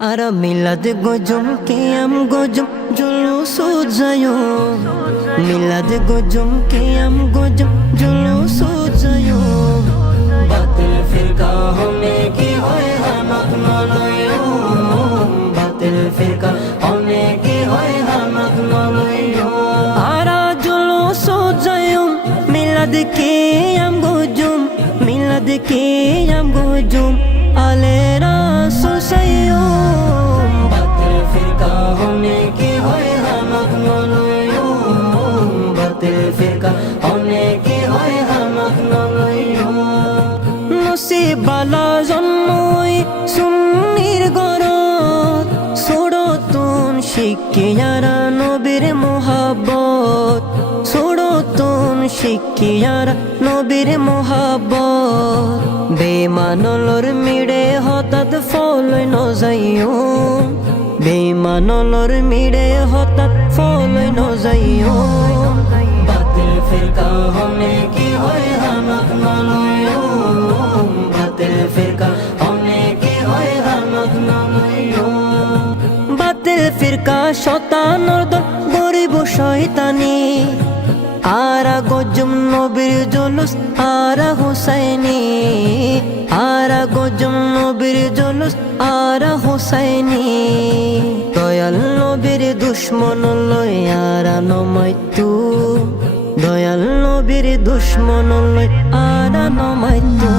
Ara milad gojum qiyam gojum julus jayo milad gojum qiyam gojum julus jayo batil firqa hone ki hoy hamak naloyo batil firqa hone ki hoy hamak naloyo ara julus jayo milad qiyam gojum alera susayo batil firqa hone ki hoy hamak naloyo batil firqa hone ki hoy hamak naloyo নসিবালা জন্মই সুন্নির গরত ছোড়তুন শিখিয়ারা নবীর মোহাব্বত ছোড়তুন শিখিয়ারা নবীর মোহাব্বত বেমানলর মিড়ে হঠাৎ ফলই নজাইও বেমানলর মিড়ে হঠাৎ ফলই নজাইও বাতিল ফিরকা হনে কি হয় হামাক নলয়ো বাতিল ফিরকা হনে কি হয় হামাক নলয়ো বাতিল ফিরকা শতানর দল গরিব শয়তানি আরা গজম নবীর জুলুস আরা হুসাইনি আরা গজম নবীর জুলুস আরা হুসাইনি দয়াল নবীর দুশ্মন লই আরা নমাইতু দয়াল নবীর দুশ্মন লই আরা নমাইতু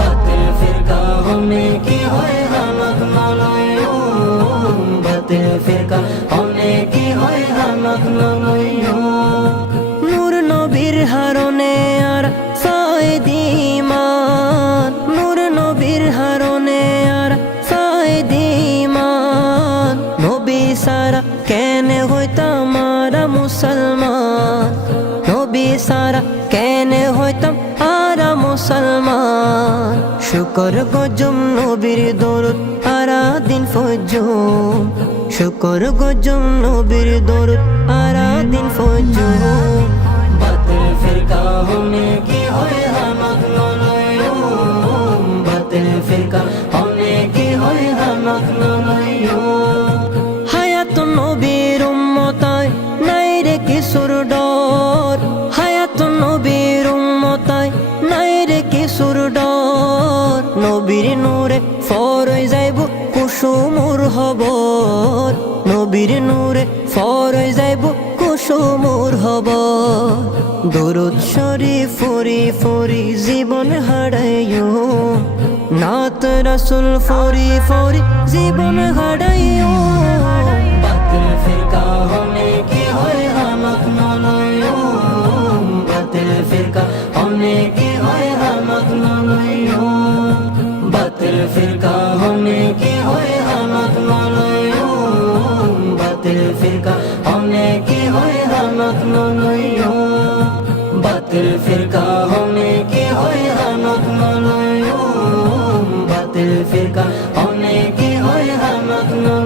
বাতিল ফিরকা হনে কি হয় হামাক নলয়ো বাতিল ফিরকা হনে কি হয় হামাক নলয়ো নূর নবীর হারনে আর ফায়দিমান নূর নবীর হারনে আর ফায়দিমান নবী সারা কেনে হইতাম আরা মুসলমান নবী সারা কেনে হইতাম আরা মুসলমান শুকর গজম নবীর দরুদ আরা দিন ফজর শুকর গজম নবীর দরুদ আরা দিন ফজর বাতিল ফিরকা হনে কি হয় হামাক নলয়ো বাতিল ফিরকা হনে কি হয় হামাক নলয়ো হায়াত নবীর উম্মতায় নাই রে কিশোর ডর হায়াত নবীর উম্মতায় নাই রে কিশোর ডর নবীর নূরে ফরই যাইব কুসুমুর হবর নবীর নূরে ফরই যাইব কুসুমুর হবর দরুদ শরীফ ফরি ফরি জীবন হারাইও নাত রাসূল ফরি ফরি জীবন হারাইও বাতিল ফিরকা হনে কি হয় হামাক নলয়ো বাতিল ফিরকা হনে কি হয় হামাক নলয়ো বাতিল ফিরকা হনে কি হয় হামাক নলয়ো বাতিল ফিরকা হনে কি হয় হামাক নলয়ো বাতিল ফিরকা হনে কি হয় হামাক নলয়ো বাতিল ফিরকা হনে কি হয় হামাক নলয়ো